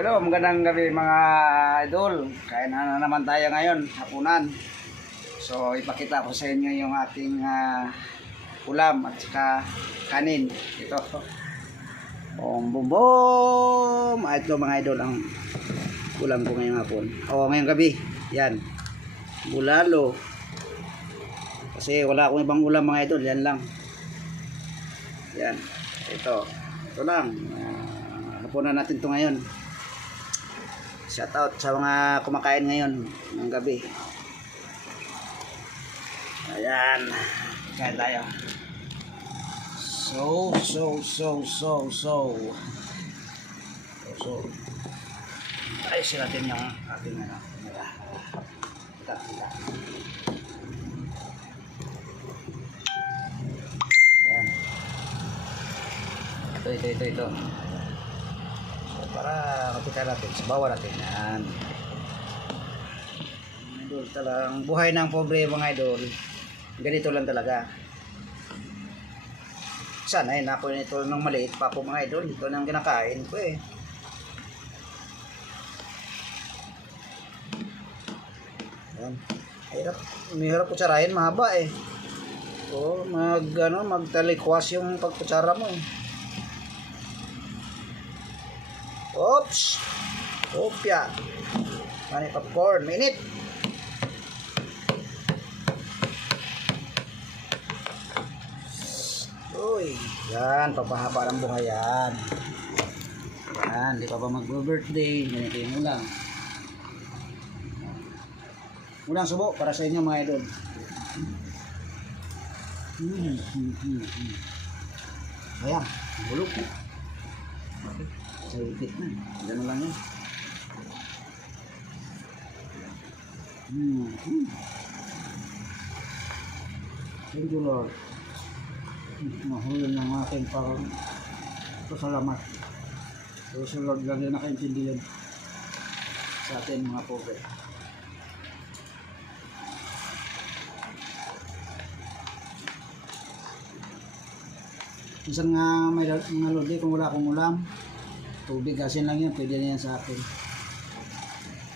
Hello, magandang gabi mga idol. Kain na naman tayo ngayon, hapunan. So, ipakita ko sa inyo yung ating ulam at saka kanin. Ito. Bom bom bom. Ito mga idol ang ulam ko ngayong hapon. Ngayong gabi. Yan. Bulalo. Kasi wala akong ibang ulam mga idol. Yan lang. Yan. Ito. Ito lang. Hapunan natin ito ngayon. Shout out sa mga kumakain ngayon ng gabi. Ayan. Kain tayo. Ayusin natin yung ating Ayan. Ito. Para kapitan natin, sabawan natin yan. Idol talagang buhay ng pobre mga idol, ganito lang talaga. Sana ako nito ng maliit pa po mga idol, ito nang kinakain ko eh. Yan. Mahirap kutsarahin, mahaba eh. Magtalikwas yung pagkutsara mo eh. Oops! Opya! Mani popcorn, mainit! Uy! Yan, papahaba ng buhay yan. Yan, di pa mag-birthday. Ganito yung ulang. Ulang subo para sa inyo mga idol. Ayan, bulog. Okay. Sa ipit na. Gano'n lang yan. Thank you Lord. Mahulog ng aking pasalamat. So Lord, lagi nakaintindihan sa atin mga pobre. Minsan nga may mga lodi kung wala akong ulam, tubig, asin lang yan, pwede na yan sa akin.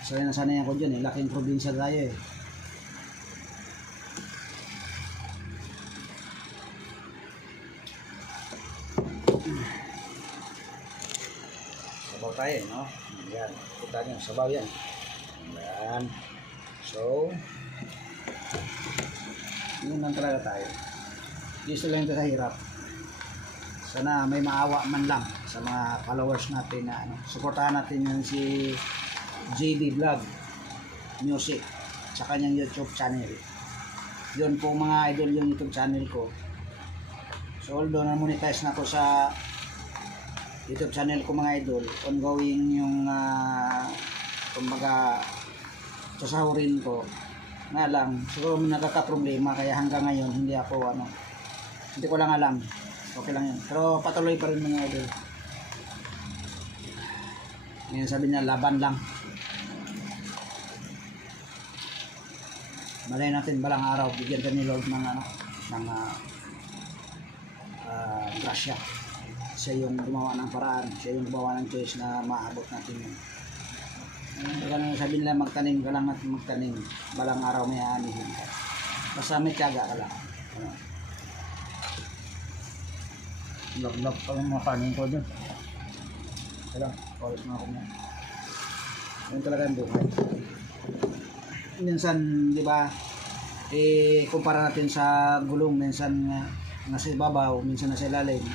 Sanay ako dyan eh, laking probinsya tayo eh. Sabaw tayo, no? Yan, kita nyo, sabaw yan. Yan. So, yun lang talaga tayo. Gusto lang ito sa hirap. Sana may maawa man lang sa mga followers natin na suportahan natin yung si JD Vlog Music sa kanyang YouTube channel. Yun po mga idol yung YouTube channel ko. So although na-monetize na ko sa YouTube channel ko mga idol, ongoing yung kumbaga sasahurin ko nga lang, siguro may nakaka-problema kaya hanggang ngayon hindi ko lang alam. Okay lang yun. Pero patuloy pa rin mga idol. Ngayon sabi niya, laban lang. Malay natin balang araw, bigyan ka ni Lord ng grasya. Siya yung gumawa ng paraan. Siya yung gumawa ng choice na maabot natin yun. Ganun sabi nila, magtanim ka lang at magtanim. Balang araw may aanihin ka. Basta may tiyaga ka lang. Lag-lag pa yung mga kanin ko dun. Kaya lang, ulit na ako mo. Yun talaga yung buhay. Minsan, di ba, kumpara natin sa gulong, minsan nasa ibabaw, minsan nasa ilalim.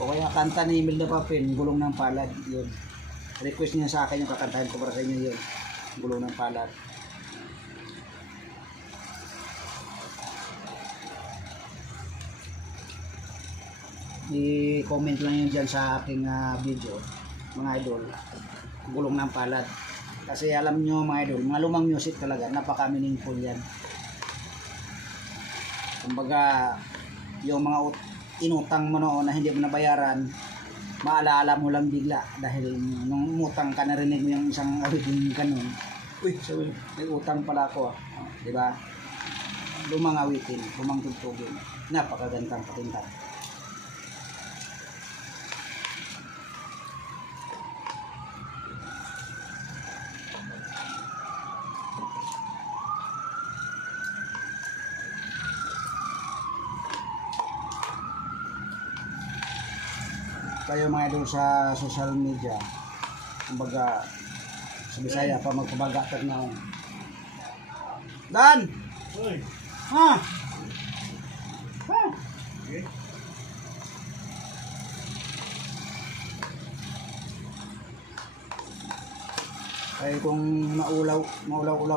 O kaya kanta ni Imelda Papin, gulong ng palad. Yun. Request niya sa akin yung kakantahin ko para sa inyo yun. Gulong ng palad. I-comment lang yun dyan sa aking video mga idol, gulong ng palad. Kasi alam nyo mga idol, mga lumang music talaga, napaka-meaningful yan. Kumbaga yung mga inutang mo noon na hindi mo nabayaran, maalaala mo lang bigla dahil nung umutang ka, narinig mo yung isang awitin ganun, uy, sabi, may utang pala ako diba? Lumang awitin, lumang tugtugin, napakagandang pakinggan. kayo mga idol sa social media. Kumbaga, sa Bisaya pa magpabaga tag na. Dan! Uy, Ha? Ha? okay. Ay kung maulaw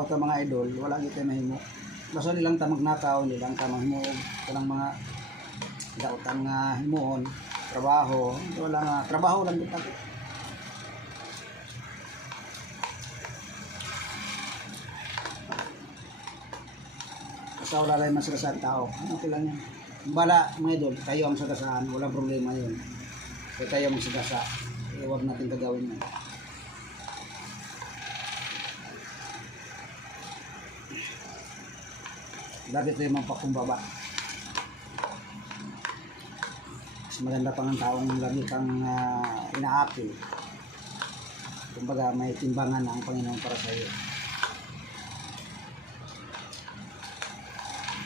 ta mga idol, wala gyud tay mahimo. Basta nilang ta magnakaw, nilang ta mahimo kanang mga daotang himuon, trabaho, wala nga trabaho lang gyud ta. Basta wala lang masagasaan tao. Okay lang yan. Bala mga idol, tayo ang sagasaan, walang problema yun. Kaya tayo ang sagasa, huwag natin gagawin yan. Lagi tayo magpakumbaba. Mas maganda pang ang taong lagi kang inaakil. Kumbaga may timbangan ang Panginoon para sa iyo.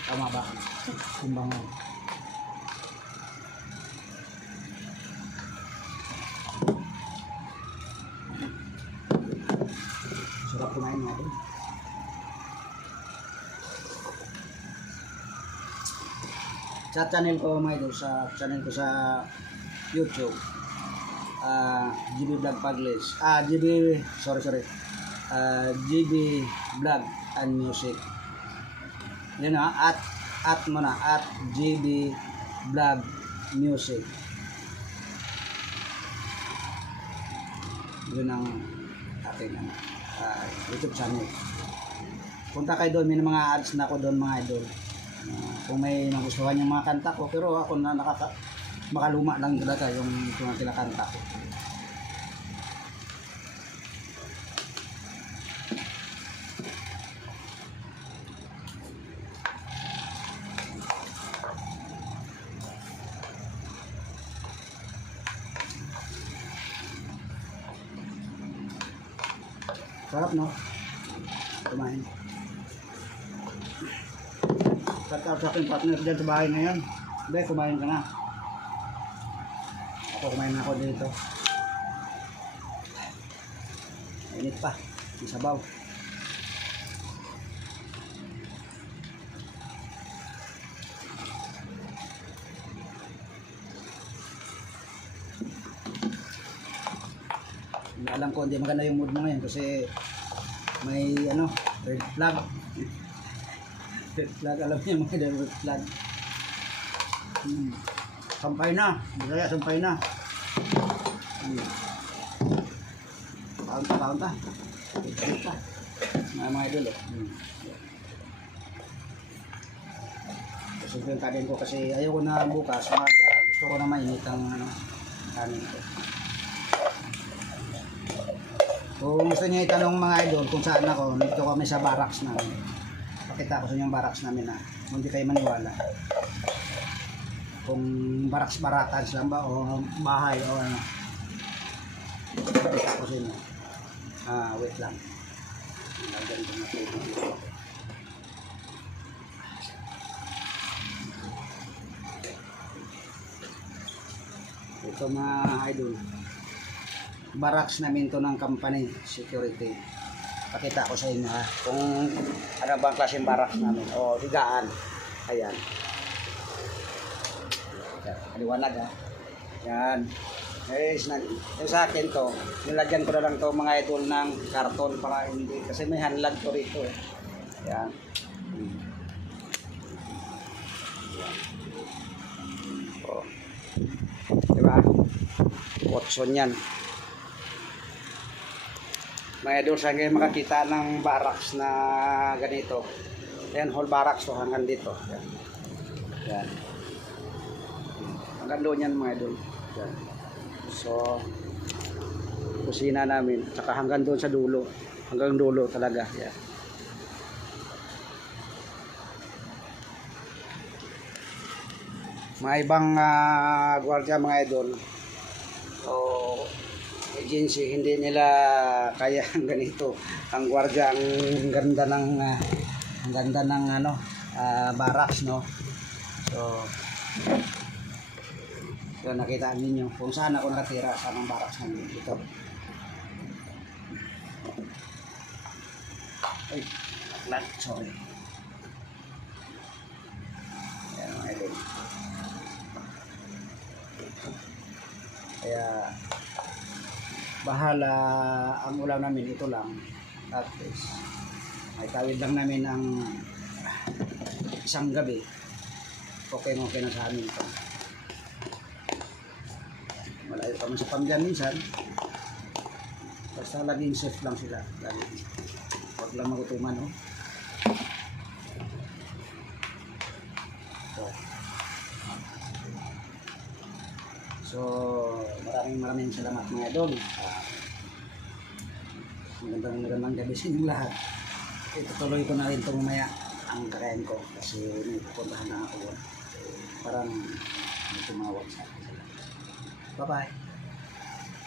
Tama ba? Timbangan. Sarap kumain natin. Sa channel ko mga idol, sa channel ko sa YouTube, GB Vlog Paglish, GB Vlog and Music. Yun na, at muna, at GB Vlog Music. Yun ang aking YouTube channel. Punta kayo doon, may mga ads na ako doon mga idol. Kung may nagustuhan yung mga kanta ko, pero ako na makaluma lang talaga yung mga kinakanta ko. Sarap no? Kumain. Shout out sa aking partner dyan sa bahay ngayon. Be, kumain ka na. Ako kumain na ako dito. Init pa. May sabaw. Alam ko hindi maganda yung mood mo ngayon kasi may red flag. Red flag, alam niyo mga red flag. Sampay na, Bisaya sampay na. Kaunta ka. Mga idol eh. Gusto yung kanin ko kasi ayaw ko na bukas, gusto ko na mainit ang kanin ko. Kung gusto niya itanong mga idol kung saan ako, dito kami sa barracks namin. Pakita ko sa inyo yung barracks namin na hindi kayo maniwala. Kung barracks-barakan lang ba o bahay o ano. Pakita ko sa inyo. Wait lang. Ganito na dito. Ito mga idol. Barracks namin to ng company security. Pakita ko sa inyo kung ano bang klaseng barracks namin o higaan. Ayan. Aliwanag Yan. Yung sa akin to, nilagyan ko na lang to mga idol ng karton para hindi kasi may handlag to rito eh. Yan. Oh. Diba? Watson yan. Mga idol, saan kayo makakita ng barracks na ganito. Ayan, whole barracks to hanggang dito. Yan. Yan. Hanggang doon yan mga idol. Yan. So, kusina namin. Saka hanggang doon sa dulo. Hanggang dulo talaga. Yan. Mga ibang gwardiya mga idol. So, agency hindi nila kaya ang ganito ang gwardiya ang ganda ng barracks no. So So nakita ninyo kung saan ako nakatira sa mga barracks namin ito. Ay, aklat, sorry. Ayan mga idol. Kaya bahala ang ulam namin, ito lang. At least may tawid lang namin ang isang gabi. Okay na sa amin ito. Malayo pa man sa pamilya minsan. Basta laging safe lang sila. Laging. Huwag lang magutuman, oh. So, maraming salamat mga idol. Magandang gabi sa inyong lahat. Itutuloy ko na rin ito mamaya ang kakain ko kasi may pupuntahan na ako. Parang may tumawag sa akin. Bye-bye.